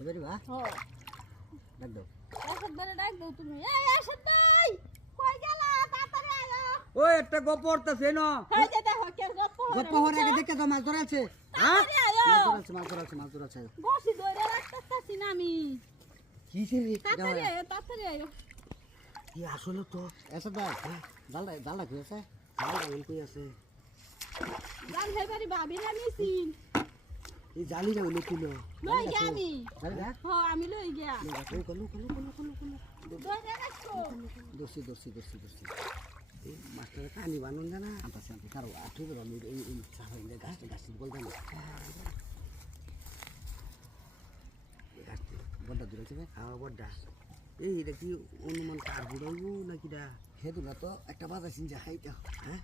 এবারে বা হ্যাঁ ডাক দাও আসাদ ভাই ডাক দাও তুমি এই আসাদ ভাই কই গেলা তাড়াতাড়ি আয়ো ওই একটা গপ পড়তাছে না হই যে দেখো কে গপ্প গপ্প হরে আগে দেখে তো মাছ ধরাছে তাড়াতাড়ি আয়ো মাছ ধরাছে বসি ধরে রাখতাছি না আমি কিসের রে তাড়াতাড়ি আয়ো কি আসলে তো এসে ভাই জালটা কি আছে জালটা কই আছে জান হেবারি ভাবি না নিছি এই জালিটা হইলো কিলো লই গে আমি জালিটা হ্যাঁ আমি লই গিয়া কলু ধরে রাখো দোষী এই মাস্টার কানি বানুন জানা আনতাছে কারো আঠুরে বানু এই সারা ইন্দে গাছ বলতে না গাছ বড়টা দূরে আছে হ্যাঁ বড়টা এই এটা কি অনুমান কার বুড়াইবো নাকি দা হেতু না তো একটা বাজা সিনজা খাইতে হ্যাঁ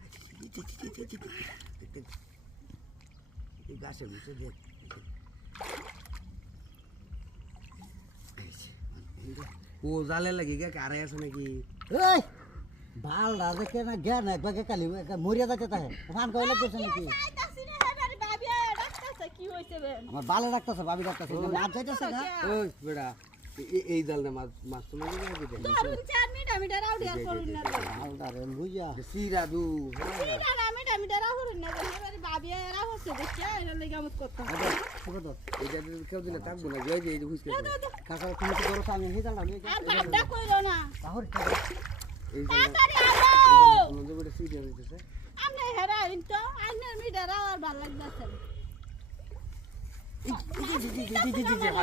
এই গাছের মুছে দেখ ও জালে লাগি গে কারে আছে নাকি এই বাল রাজে কে না জ্ঞান একবার কালি মরিয়া যাচ্ছে তাহে ফান কইলে কিছু নাকি আইতাছি না হেবারি ভাবি ডাকতাছে কি হইছে বে আমার বালে রাখতেছে ভাবি রাখতেছে মাছ যাইতেছে না ওই বেড়া এই জাল না মাছ তো লাগি গে ধরুন 4 মিনিট রাউডি আর করুন না বালটা রে লুইয়া সিরা দু না মিনিট রাউডি না হেবারি ভাবি এরা হচ্ছে দেখে এর লাগি আমত করতে সুগত এটা কেউ দিলে থাকবো না জয় জয় বুঝতে কাকা তুমি কি করছ আমি হে জালটা লই আর বাড্ডা কইরো না তাহলে এই তাড়াতাড়ি আও মনে করে সিরিয়াস হইতেছে আমনে হেরা ইনতো আইনের মিডারা আর ভাল লাগতাছে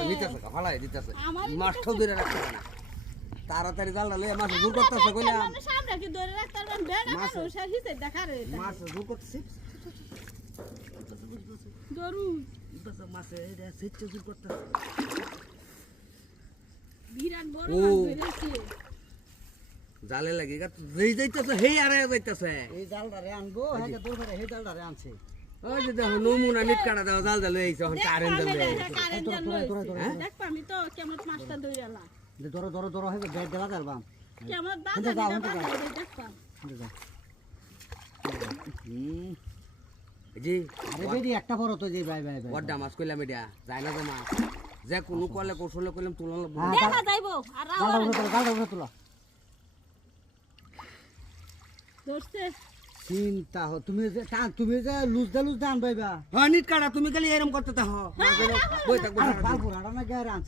নিতেছে ফালাই দিতেছে আমার মাছটাও ধরে রাখতে না তাড়াতাড়ি জালটা লয়ে মাছ দূর করতেছে কইলাম মানে সামনে কি ধরে রাখতে পারবেন বেড়া মানুষ আর হিসে দেখা রে মাছ দূর করতেছে দরু মাছ এটা সেচ্ছে দূর করতেছে বিরাট বড় ও। মাছ ধরেছে জালে লাগি গা যেই যাইতেছে হেই আরে যাইতেছে এই জালটা রে আনবো হেকে দূর করে হে জালটা রে আনছে ওই যে দেখো নমুনা নিট কাটা দাও জাল জাল লইছে এখন কারেন্ট জাল লইছে কারেন্ট জাল লইছে দেখবা আমি তো কেমন মাছটা ধইরালা ধরো হে বেড দেলা জালবাম কেমন বাজা দিটা বাজা দেখবা জি আরে বেডি একটা বড় তো যে ভাই বড়টা মাছ কইলাম এটা যায় না তো মাছ যে কোনো কলে কৌশলে কইলাম তুলন লাগবো দেখা যাইবো আর জালটা উঠে তোলা ধরছে চিন্তা হ তুমি যে লুজ দে আনবাইবা হ্যাঁ নিট কাটা তুমি খালি এরম করতে থাকো বই থাকবো বাল পুরাটা না গায়ে আনছে